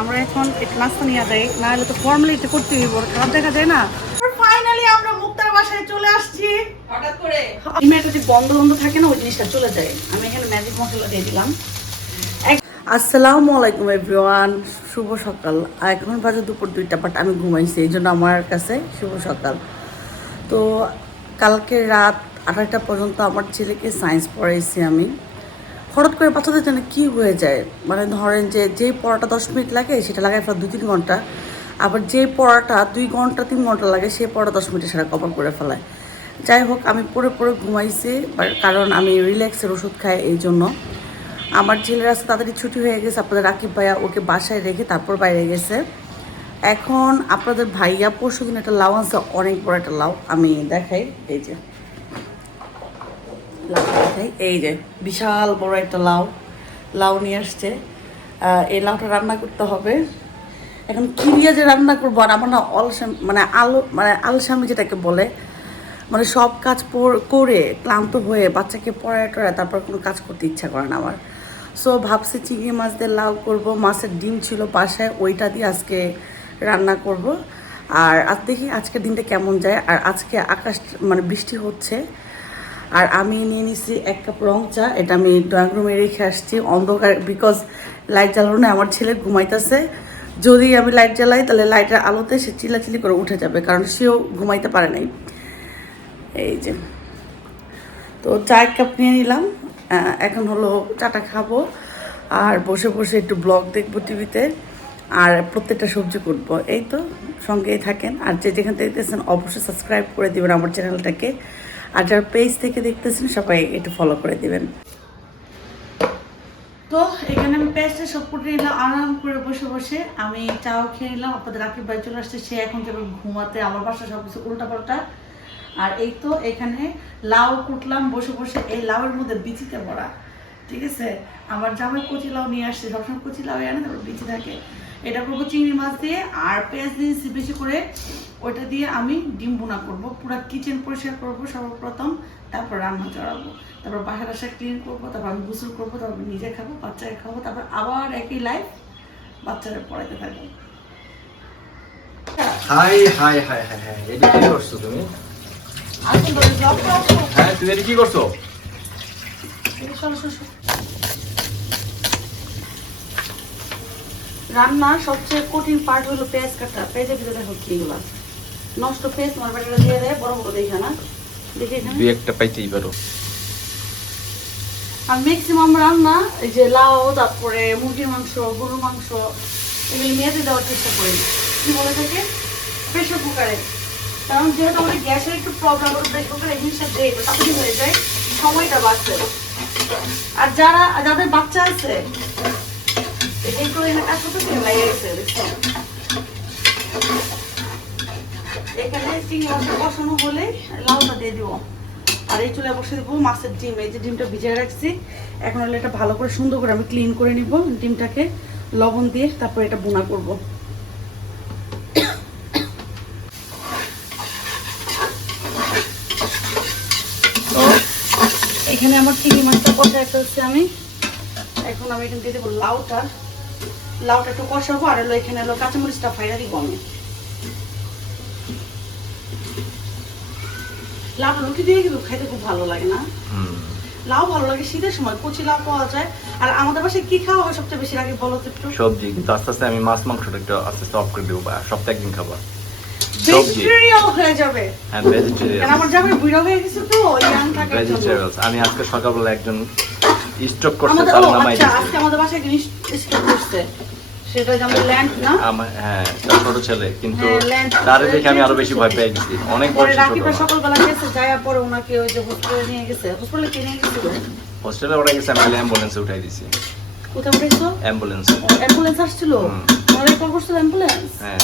আমরা এখন একটু নাস্তা নিয়ে যাই, না হলে তো ফর্মালিটি করতে হইব, খারাপ দেখা যায় না। ফাইনালি আমরা মুক্তার বাসায় চলে আসছি হঠাৎ করে। ডিমের যদি বন্ধ বন্ধ থাকে না, ওই জিনিসটা চলে যায়। আমি এখানে ম্যাজিক মশলা দিয়ে দিলাম। আসসালামু আলাইকুম এভরিওয়ান, শুভ সকাল। এখন বাজে দুপুর 2টা, বাট আমি ঘুমাইছি, এই জন্য আমার কাছে শুভ সকাল। তো কালকে রাত 8টা পর্যন্ত আমার ছেলেকে সায়েন্স পড়াইছি আমি। হঠাৎ করে বাচ্চাদের জন্য কী হয়ে যায়, মানে ধরেন যেই পড়াটা 10 মিনিট লাগে সেটা লাগায় প্রায় 2-3 ঘন্টা, আবার যেই পড়াটা 2 ঘন্টা 3 ঘন্টা লাগে সেই পড়াটা 10 মিনিটে সেটা কভার করে ফেলায়। যাই হোক, আমি পড়ে ঘুমাইছি, কারণ আমি রিল্যাক্সের ওষুধ খাই। এই জন্য আমার ছেলের আজকে তাড়াতাড়ি ছুটি হয়ে গেছে, আপনাদের রাকিব ভাইয়া ওকে বাসায় রেখে তারপর বাইরে গেছে। এখন আপনাদের ভাইয়া পরশু দিন একটা লাউ আনছে, অনেক বড় একটা লাউ, আমি দেখাই। এই যে লাউ দেখাই, এই যে বিশাল বড় একটা লাউ নিয়ে আসছে। এই লাউটা রান্না করতে হবে। এখন কী দিয়ে যে রান্না করবো, আর আমার না আলসামি যেটাকে বলে, মানে সব কাজ করে ক্লান্ত হয়ে বাচ্চাকে পড়ায় টড়ায় তারপর কোনো কাজ করতে ইচ্ছা করে না আমার। সো ভাবছি চিংড়ি মাছ দিয়ে লাউ করব, মাছের ডিম ছিল বাসায়, ওইটা দিয়ে আজকে রান্না করব। আর দেখি আজকের দিনটা কেমন যায়। আর আজকে আকাশ মানে বৃষ্টি হচ্ছে। আর আমি নিয়ে নিছি 1 কাপ রং চা, এটা আমি ড্রয়িং রুমে রেখে আসছি অন্ধকার, বিকজ লাইট জ্বালানো না, আমার ছেলে ঘুমাইতেছে। যদি আমি লাইট জ্বালাই তাহলে লাইটের আলোতে সে চিল্লাচিল্লি করে উঠে যাবে, কারণ সেও ঘুমাইতে পারে নাই। এই যে তো 1 কাপ নিয়ে নিলাম। এখন হলো চাটা খাবো আর বসে বসে একটু ব্লগ দেখবো টিভিতে, আর প্রত্যেকটা সবজি করবো। এই তো, সঙ্গেই থাকেন। আর যেখান থেকে দেখতেছেন অবশ্যই সাবস্ক্রাইব করে দিবেন আমার চ্যানেলটাকে, আর যারা পেজ থেকে দেখতেছেন সবাই একটু ফলো করে দিবেন। তো এখানে আমি পেজটা সব করে নিলাম, আরাম করে বসে বসে আমি চাও খেয়ে নিলাম। আপনাদের রাকিব ভাই চলে আসছে, সে এখন যাবে ঘুমাতে। আমার বাসা সব কিছু উল্টাপাল্টা। আর এই তো এখানে লাউ কুটলাম বসে বসে, এই লাউয়ের মধ্যে বিচিতে ভরা, ঠিক আছে। আমার জামাই কচি লাউ নিয়ে আসছে, সবসময় কচি লাউ আনে, তারপর বিচি থাকে। এটা করবো চিংড়ি মাছ দিয়ে, আর পেঁয়াজ দিয়েছি বেশি করে, ওইটা দিয়ে আমি ডিম বোনা করবো। পুরো কিচেন পরিষ্কার করবো সর্বপ্রথম, তারপর রান্না চড়াবো, তারপর বাসা ক্লিন করবো, তারপর আমি গোসল করবো, তারপর নিজে খাবো, বাচ্চাকে খাবো, তারপর আবার একই লাইফ, বাচ্চারা পড়াইতে থাকবো। High high high high high, এটা কি করছো তুমি? হ্যাঁ, তুমি এটা কি করছো? রান্নার সবচেয়ে কঠিন পার্ট হলো পেঁয়াজ কাটা। পেঁয়াজের ভিতরে দেখো কিগুলা নষ্ট পেঁয়াজ, তোমার বাড়িটা দিয়ে দেয় বড় বড় দেখে না, দেখে এখানে দুই একটা পাইতেই পারো। আর ম্যাক্সিমাম রান্না এই যে লাউ, তারপরে মুরগির মাংস, গরুর মাংস, এগুলি মেয়েতে দেওয়ার চেষ্টা করি। কি বলে থাকে প্রেশার কুকারে, কারণ যেহেতু আমাদের গ্যাসের একটু প্রবলেম, প্রেশার কুকারে এই জিনিসটা দেয় তাড়াতাড়ি হয়ে যায়, সময়টা বাঁচে। আর যাদের বাচ্চা আছে একটু কাজ করতে লাগে গেছে, এখানে চিংড়ি মাছটা বসানো হলে লাউটা দিয়ে দিব। আর এই চুলায় বসে দেবো মাছের ডিম, এই যে ডিমটা ভিজিয়ে রাখছি। এখন হলে এটা ভালো করে সুন্দর করে আমি ক্লিন করে নিব ডিমটাকে লবণ দিয়ে, তারপর এটা বোনা করব। তো এখানে আমার চিংড়ি মাছটা কষায় ফেলছি আমি। এখন আমি এখানে দিয়ে দেবো লাউটা একটু কষাবো। আর হলো এখানে হলো কাঁচামরিচটা ফাইরা দিব আমি। লাউ রুটি দিয়ে কিন্তু খাইতে খুব ভালো লাগে না? লাউ ভালো লাগে শীতের সময়, কচি লাউ পাওয়া যায়। আর আমাদের বাসায় কি খাওয়া হয় সবচেয়ে বেশি লাগে বলো তো একটু? সবজি, কিন্তু আস্তে আস্তে আমি মাছ মাংসটা একটু আস্তে আস্তে অফ করে দেবো, সপ্তাহে একদিন খাবার। ভেজিটেরিয়ান হয়ে যাবে। হ্যাঁ, ভেজিটেরিয়ান। আমার জামাই বুড়ো হয়ে গেছে তো, ইয়াং থাকে। ভেজিটেরিয়ান। আমি আজকে সকালবেলা একজন স্টক করতে তার নামাই দিয়েছি। আজকে আমাদের বাসায় একজন স্টক করছে, সেটা যেমন ল্যান্ড না, হ্যাঁ, তার ছোট ছেলে, কিন্তু তারে দেখে আমি আরো বেশি ভয় পেয়ে গেছি। অনেক বয়স ছোট। রাকিবের সকালবেলা গেছে, যাওয়ার পরে ওনাকে ওই যে হসপিটালে নিয়ে গেছে। হসপিটালে কে নিয়ে গেছিল? হোস্টেলে ওরা গেছে, আমি অ্যাম্বুলেন্সে উঠাই দিয়েছি। কোথায় উঠাইছো? অ্যাম্বুলেন্স আসছিল? তোমাদের কল করছিল অ্যাম্বুলেন্স? হ্যাঁ।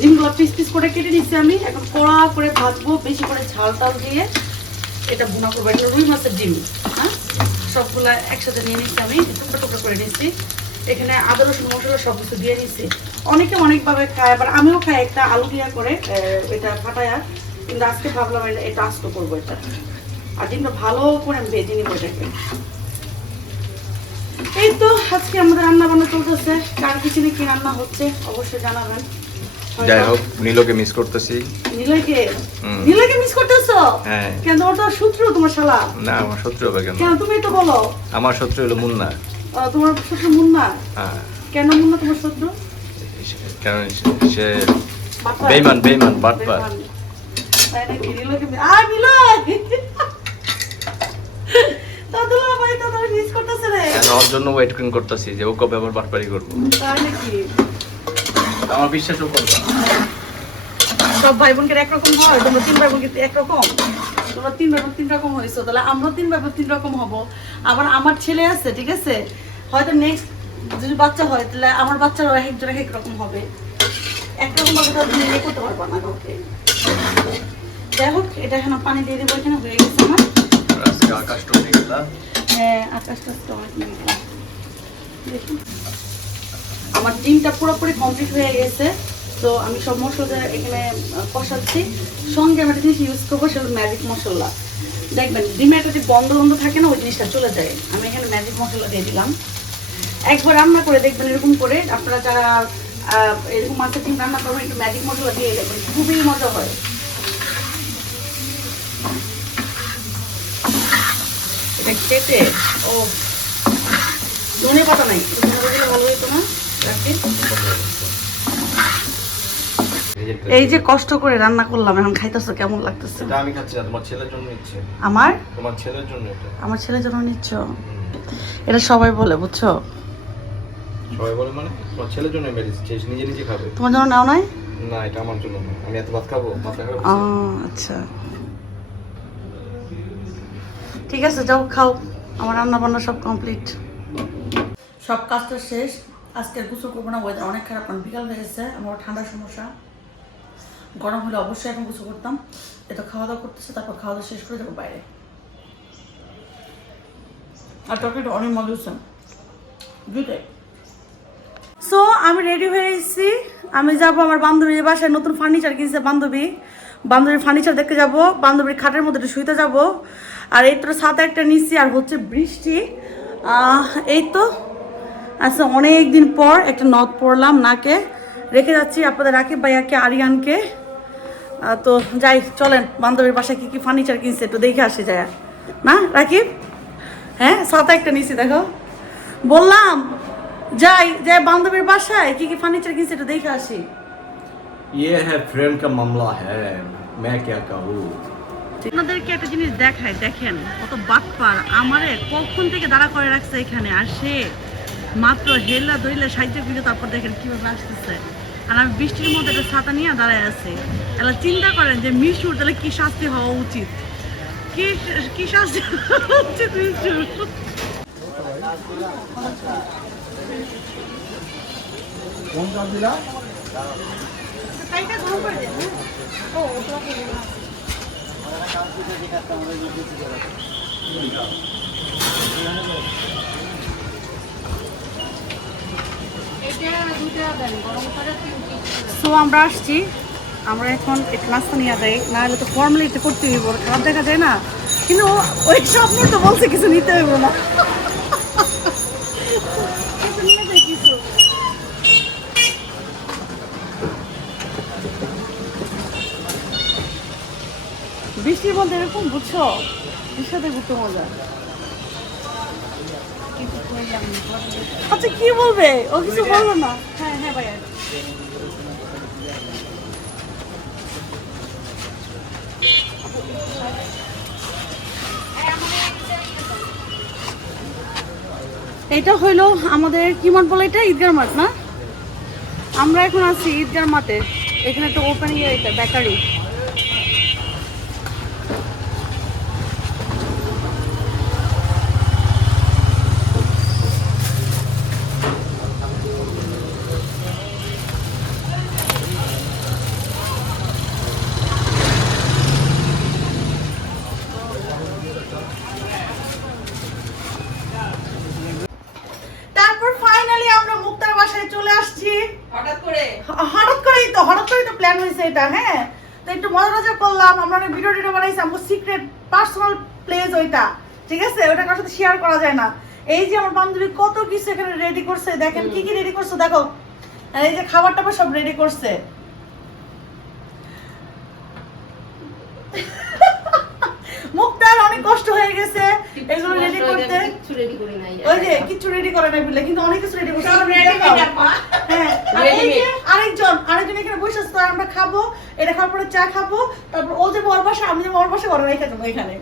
ডিমগুলো পিস পিস করে কেটে নিচ্ছি আমি। এখন কড়া করে ভাজবো, বেশি করে ঝাল টাল দিয়ে এটা ভুনা করবো। এটা রুই মাছের ডিম। হ্যাঁ, সবগুলা একসাথে নিয়ে নিচ্ছি আমি, টুকরো টুকরো করে নিচ্ছি। এখানে আদা রসুন মশলা সব কিছু দিয়ে নিচ্ছি। অনেকে অনেকভাবে খায়, আবার আমিও খাই একটা আলু দিয়া করে, এটা ফাটায়া। কিন্তু আজকে ভাবলাম এটা আস্ত করবো এটা। আর ডিমটা ভালো করে আমি ভেজে নিবো এটাকে। এই তো আজকে আমাদের রান্না বান্না চলতেছে। কার কিচেনে কি রান্না হচ্ছে অবশ্যই জানাবেন। যাই হোক, নীলকে মিস করতেছি। নীলকে মিস করতেছো? হ্যাঁ। কেন, তোমার তো শত্রু তোমার শালা। না, আমার শত্রু হবে কেন? কেন তুমি তো বলো। আমার শত্রু হলো মুন্না। তোমার শত্রু মুন্না? হ্যাঁ। কেন মুন্না তোমার শত্রু? কারণ সে বেঈমান বাটপার। তাই নাকি? নীলকে নিলয় দাদুলা ভাই তো তুমি মিস করতেছ রে। কেন? ওর জন্য ওয়েট করতেছি যে ও কবে আবার বাটপারি করবো। তাই নাকি? আমার বিশ্বাসও করবে না। সব ভাই বোনকে একরকম হয়? তোমরা 3 ভাই বোন কিন্তু একরকম? তোমরা 3 ভাই বোন 3 রকম হইছো, তাহলে আমরা 3 ভাই বোন 3 রকম হব। আবার আমার ছেলে আছে, ঠিক আছে, হয়তো নেক্সট যদি বাচ্চা হয় তাহলে আমার বাচ্চারও একজন এক রকম হবে। একরকম ভাবে তো তুমি ইয়ে করতে পারবা না কাউকে। যাই হোক, এটা এখন পানি দিয়ে দেবো। এখানে হয়ে গেছে আমার। আজকে আকাশটা অনেক মেঘলা। হ্যাঁ, আকাশটা তো অনেক মেঘলা। দেখুন, আমার ডিমটা পুরোপুরি কমপ্লিট হয়ে গেছে। তো আমি সব মশলা এখানে কষাচ্ছি। সঙ্গে আমি একটা জিনিস ইউজ করবো, সেটা ম্যাজিক মশলা। দেখবেন ডিমে একটা যে গন্ধ থাকে না, ওই জিনিসটা চলে যায়। আমি এখানে ম্যাজিক মশলা দিয়ে দিলাম। একবার রান্না করে দেখবেন এরকম করে। আপনারা যারা এরকম মাছের ডিম রান্না করবেন, একটু ম্যাজিক মশলা দিয়ে দেখবেন, খুবই মজা হয়। এটা খেতে ও ধনে পাতা নাই, ধনে পাতা দিলে ভালো হইতো না। রাখি। এই যে কষ্ট করে রান্না করলাম, এখন খাইতেছো, কেমন লাগতেছে? এটা আমি খাচ্ছি না, তোমার ছেলের জন্য নিচ্ছে। তোমার ছেলের জন্য এটা। আমার ছেলের জন্য নিচ্ছ? এটা সবাই বলে, বুঝছো? সবাই বলে মানে? তোমার ছেলের জন্য মেরেছি, নিজে নিজে খাবে। তোমার জন্য নাও নাই? না, এটা আমার জন্য না। আমি এত ভাত খাবো? আচ্ছা, ঠিক আছে, যাও খাও। আমার রান্না বান্না সব কমপ্লিট, সব কাজটা শেষ। আজকে গোসল করবো না, ওয়েদার অনেক খারাপ, কারণ বিকাল হয়ে গেছে। আমার ঠান্ডার সমস্যা, গরম হলে অবশ্যই এখন গোসল করতাম। এটা খাওয়া দাওয়া করতেছে, তারপর খাওয়া দাওয়া শেষ করে যাবো বাইরে। আর তরকারিটা অনেক মজা হচ্ছে দুইটাই। সো আমি রেডি হয়ে এসেছি। আমি যাব আমার বান্ধবীর বাসায়। নতুন ফার্নিচার কিনছে বান্ধবীর ফার্নিচার দেখতে যাব। বান্ধবীর খাটের মধ্যে একটু শুইতে যাব। আর এই তো সাথে একটা নিচ্ছি, আর হচ্ছে বৃষ্টি। এই তো আচ্ছা, অনেক দিন পর একটা নথ পরলাম নাকে, রেখে যাচ্ছি আপনাদের রাকিব ভাইয়াকে, আরিয়ানকে। তো যাই, চলেন বান্ধবীর বাসায় কি কি ফার্নিচার কিনছে একটু দেখে আসে যায় না রাকিব? হ্যাঁ, সাথে একটা নিচ্ছি, দেখো বললাম যাই বান্ধবীর বাসায় কি কি ফার্নিচার কিনছে একটু দেখে আসি। ये है फ्रेंड का मामला है, मैं क्या कहूँ। আপনাদেরকে একটা জিনিস দেখায়, দেখেন কত বাটপার। আমারে কখন থেকে দাঁড়া করে রাখছে এখানে, আর সে মাত্র হেলা দইলে সাহায্য করে, তারপর দেখেন কিভাবে আসতেছে। আর আমি বৃষ্টির মধ্যে একটা ছাতা নিয়ে দাঁড়ায় আছি। তাহলে চিন্তা করেন যে মিশুর তাহলে কি শাস্তি হওয়া উচিত, কি শাস্তি হওয়া উচিত মিশুর। সো আমরা আসছি, আমরা এখন একটু নাস্তা নিয়ে যাই, না হলে তো ফর্মালিটি করতে হইব, খারাপ দেখা যায় না। কিন্তু ওই স্বপ্ন তো বলছে কিছু নিতে হইব না। বৃষ্টির মধ্যে এরকম, বুঝছো, বৃষ্টিতে ঘুরতে মজা। আচ্ছা, কি বলবে ও? কিছু বললো না। হ্যাঁ হ্যাঁ ভাইয়া, এটা হইলো আমাদের কি মাঠ বলে, এটা ঈদগার মাঠ না? আমরা এখন আছি ঈদগার মাঠে। এখানে একটা ওপেন ইয়ে, এটা বেকারি। তারপর ফাইনালি আমরা মুক্তার বাসায় চলে আসছি। হঠাৎ করেই তো প্ল্যান হয়েছে এটা। হ্যাঁ, তো একটু মজা করলাম। আমরা অনেক ভিডিও বানাইছি, আমার সিক্রেট পার্সোনাল প্লেস ওইটা, ঠিক আছে? ওটা কারোর সাথে শেয়ার করা যায় না। এই যে আমার বান্ধবী কত কিছু এখানে রেডি করছে, দেখেন কি কি রেডি করছে দেখো। আর এই যে খাবার টাবার সব রেডি করছে। মুক্তার অনেক কষ্ট হয়ে গেছে এগুলো রেডি করতে। কিছু রেডি করি নাই। ওই যে কিছু রেডি করে নাই বলে, কিন্তু অনেক কিছু রেডি করছে। সব ready made আপা। হ্যাঁ, আর এই যে আরেকজন এখানে বসে আছে, তো আমরা খাবো, এটা খাওয়ার পরে চা খাবো, তারপর ও যে ওর বাসা, আমি যে ওর বাসা ঘরে রেখে দেবো এখানে।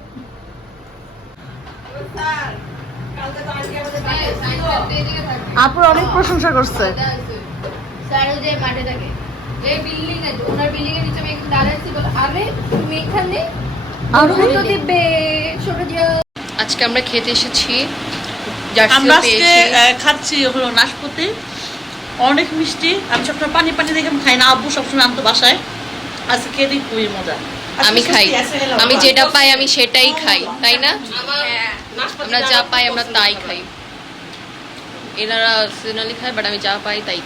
স্যার কালকে তো আজকে আমাদের বাসায় সাইড দিকে থাকবে। আপুর অনেক প্রশংসা করছে। স্যার ওই যে মাঠে থাকে এই বিল্ডিং এ, ওনার বিল্ডিং এর নিচে আমি একটু দাঁড়াচ্ছি বলে আরে তুমি এখানে তো দিবে ছোট যে আজকে আমরা খেতে এসেছি আমরা আজকে খাচ্ছি হলো নাশপাতি, অনেক মিষ্টি। আমি সবসময় পানি পানি দেখে খাই না, আব্বু সবসময় আনতো বাসায়। আজকে খেয়ে দিই, খুবই মজা। আমি খাই, আমি যেটা পাই আমি সেটাই খাই, তাই না? আমরা যা পাই আমরা তাই খাই। এনারা সিজনালি খায়, বাট আমি যা পাই তাই